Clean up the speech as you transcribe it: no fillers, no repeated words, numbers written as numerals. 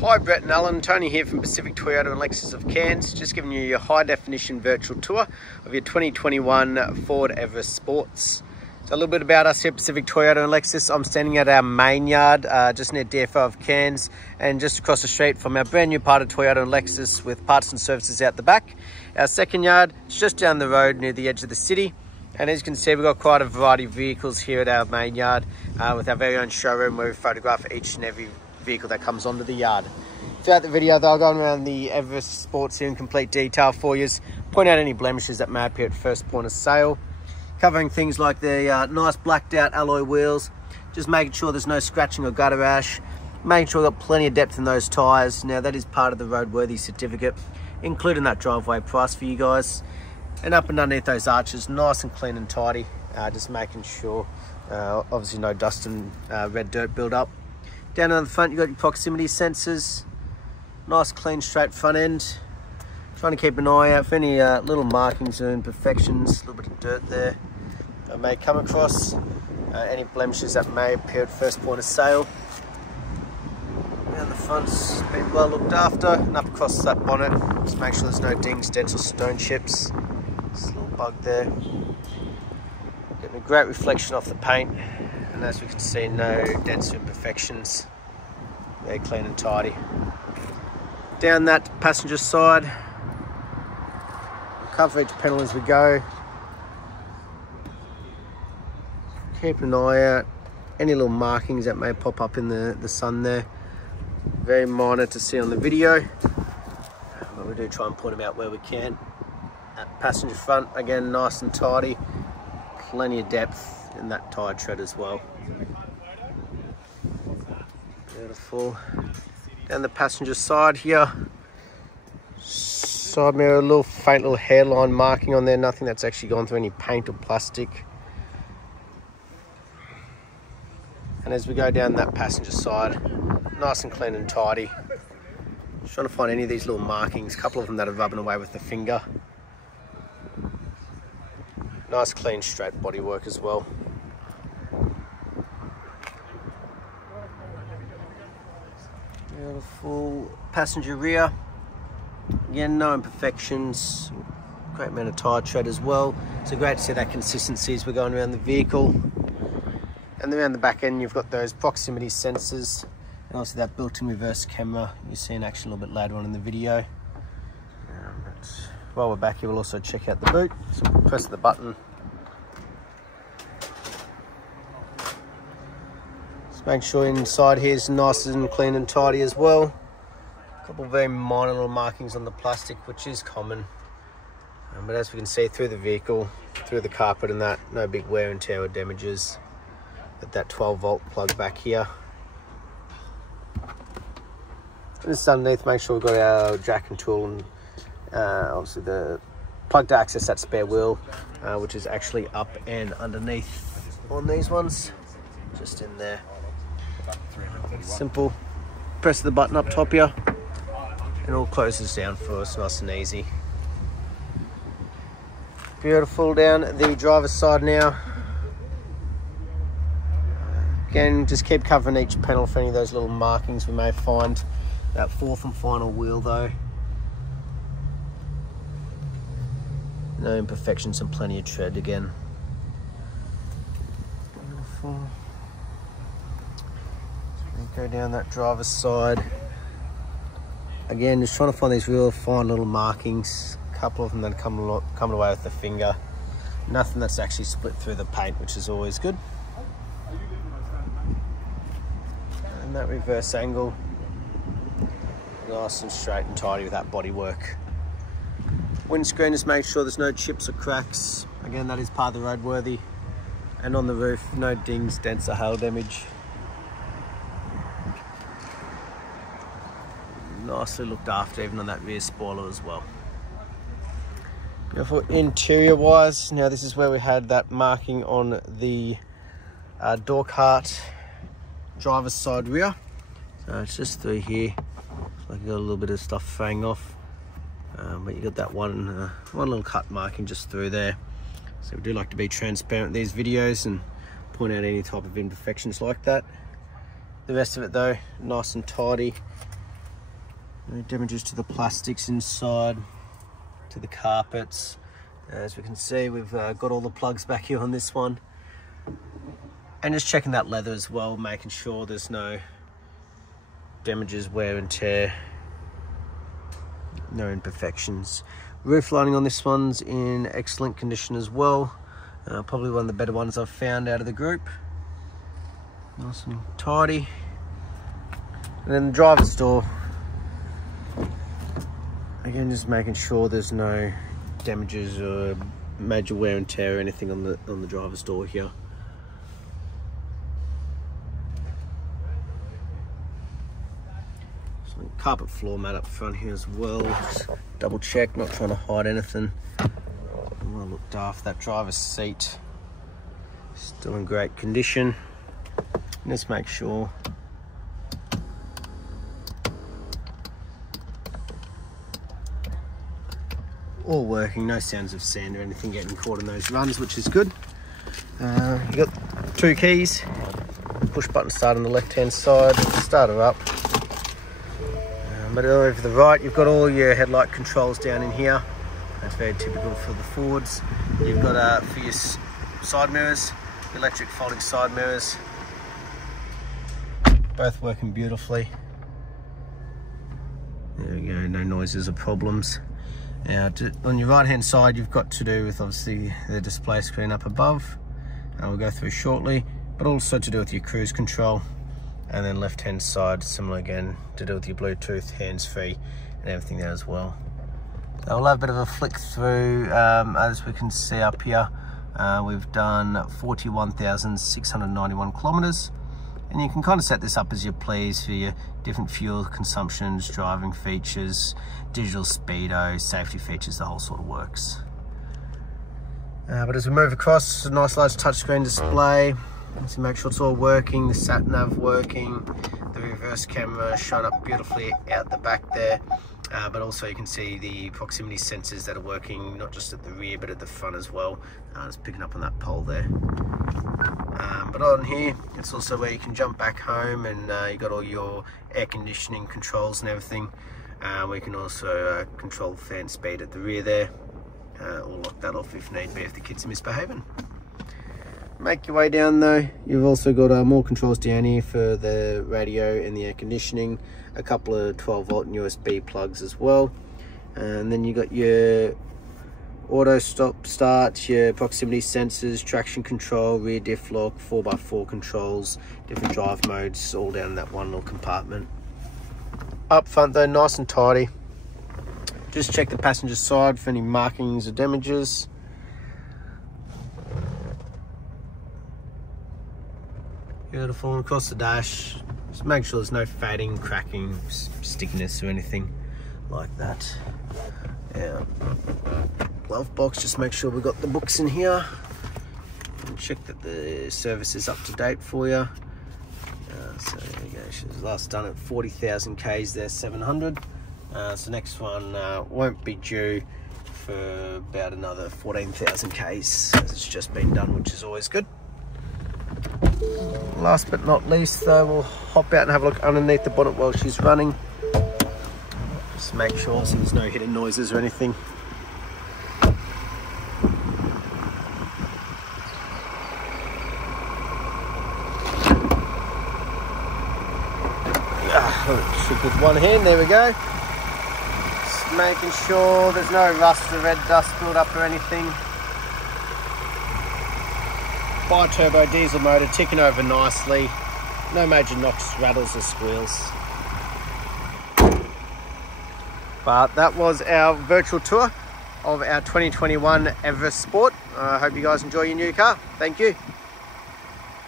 Hi Brett and Alan, Tony here from Pacific Toyota and Lexus of Cairns. Just giving you your high definition virtual tour of your 2021 Ford Everest Sports. So a little bit about us here at Pacific Toyota and Lexus. I'm standing at our main yard just near DFO of Cairns and just across the street from our brand new part of Toyota and Lexus with parts and services out the back. Our second yard is just down the road near the edge of the city. And as you can see, we've got quite a variety of vehicles here at our main yard with our very own showroom where we photograph each and every vehicle that comes onto the yard. Throughout the video, though, I'll go around the Everest Sports here in complete detail for you, point out any blemishes that may appear at first point of sale, covering things like the nice blacked out alloy wheels, just making sure there's no scratching or gutter rash, making sure we've got plenty of depth in those tyres. Now that is part of the roadworthy certificate, including that driveway price for you guys. And up and underneath those arches, nice and clean and tidy, just making sure obviously no dust and red dirt build up. Down on the front, you've got your proximity sensors, nice clean straight front end. Trying to keep an eye out for any little markings or imperfections, a little bit of dirt there I may come across, any blemishes that may appear at first point of sale. Down the front's been well looked after, and up across that bonnet, just make sure there's no dings, dents or stone chips. Just a little bug there. Getting a great reflection off the paint, and as we can see, no dents or imperfections. Very clean and tidy. Down that passenger side, we'll cover each panel as we go. Keep an eye out, any little markings that may pop up in the sun there. Very minor to see on the video, but we do try and point them out where we can. That passenger front, again, nice and tidy. Plenty of depth in that tyre tread as well. Beautiful. Down the passenger side here, side mirror, a little faint little hairline marking on there, nothing that's actually gone through any paint or plastic. And as we go down that passenger side, nice and clean and tidy. Just trying to find any of these little markings, a couple of them that are rubbing away with the finger. Nice clean straight bodywork as well. Beautiful passenger rear. Again, no imperfections. Great amount of tyre tread as well. So great to see that consistency as we're going around the vehicle. And around the back end, you've got those proximity sensors and also that built-in reverse camera you see in action a little bit later on in the video. While we're back here, we'll also check out the boot. So press the button. Just make sure inside here is nice and clean and tidy as well. A couple of very minor little markings on the plastic, which is common. But as we can see through the vehicle, through the carpet and that, no big wear and tear or damages. At that 12-volt plug back here. And just underneath, make sure we've got our jack and tool and obviously the plug to access that spare wheel, which is actually up and underneath on these ones, just in there. Simple. Press the button up top here, and it all closes down for us, nice and easy. Beautiful. Down the driver's side now. Again, just keep covering each panel for any of those little markings we may find. That fourth and final wheel though. No imperfections and plenty of tread again. Beautiful. Go down that driver's side. Again, just trying to find these real fine little markings. A couple of them that come away with the finger. Nothing that's actually split through the paint, which is always good. And that reverse angle, nice and straight and tidy with that bodywork. Windscreen, just make sure there's no chips or cracks. Again, that is part of the roadworthy. And on the roof, no dings, dents or hail damage. Nicely looked after even on that rear spoiler as well. Beautiful interior wise. Now this is where we had that marking on the door cart driver's side rear. So it's just through here. Like you got a little bit of stuff fraying off, but you got that one little cut marking just through there. So we do like to be transparent in these videos and point out any type of imperfections like that. The rest of it though, nice and tidy. No damages to the plastics inside, to the carpets. As we can see, we've got all the plugs back here on this one. And just checking that leather as well, making sure there's no damages, wear and tear, no imperfections. Roof lining on this one's in excellent condition as well. Probably one of the better ones I've found out of the group. Nice and tidy. And then the driver's door. Again, just making sure there's no damages or major wear and tear or anything on the driver's door here. So carpet floor mat up front here as well. Just double check, not trying to hide anything. Well looked after. That driver's seat still in great condition. Let's make sure all working, no sounds of sand or anything getting caught in those runs, which is good. You got 2 keys, push button start on the left hand side, start her up. But over the right, you've got all your headlight controls down in here. That's very typical for the Fords. You've got for your side mirrors, electric folding side mirrors, both working beautifully. There we go, no noises or problems. Now, on your right hand side, you've got to do with obviously the display screen up above, we'll go through shortly, but also to do with your cruise control. And then left hand side, similar again, to do with your Bluetooth, hands-free and everything there as well. So we'll have a bit of a flick through. As we can see up here, we've done 41,691 kilometers. And you can kind of set this up as you please for your different fuel consumptions, driving features, digital speedo, safety features, the whole sort of works. But as we move across, a nice large touchscreen display. So make sure it's all working, the sat nav working, the reverse camera showing up beautifully out the back there. But also you can see the proximity sensors that are working not just at the rear but at the front as well. It's picking up on that pole there. But on here, it's also where you can jump back home, and you got all your air conditioning controls and everything. We can also control the fan speed at the rear there, or lock that off if need be if the kids are misbehaving. Make your way down though, you've also got more controls down here for the radio and the air conditioning, a couple of 12-volt and USB plugs as well. And then you got your auto stop start, your proximity sensors, traction control, rear diff lock, 4x4 controls, different drive modes, all down in that one little compartment. Up front though, nice and tidy. Just check the passenger side for any markings or damages. Beautiful. And across the dash, just make sure there's no fading, cracking, stickiness or anything like that. Yeah. Glove box, just make sure we've got the books in here and check that the service is up to date for you. So there you go, she was last done at 40,000 Ks there, 700. So next one won't be due for about another 14,000 Ks as it's just been done, which is always good. Last but not least though, we'll hop out and have a look underneath the bonnet while she's running. Just make sure so there's no hidden noises or anything. Shoot with one hand, there we go. Just making sure there's no rust or red dust build up or anything. Bi-turbo diesel motor ticking over nicely. No major knocks, rattles or squeals. But that was our virtual tour of our 2021 Everest Sport. I hope you guys enjoy your new car. Thank you.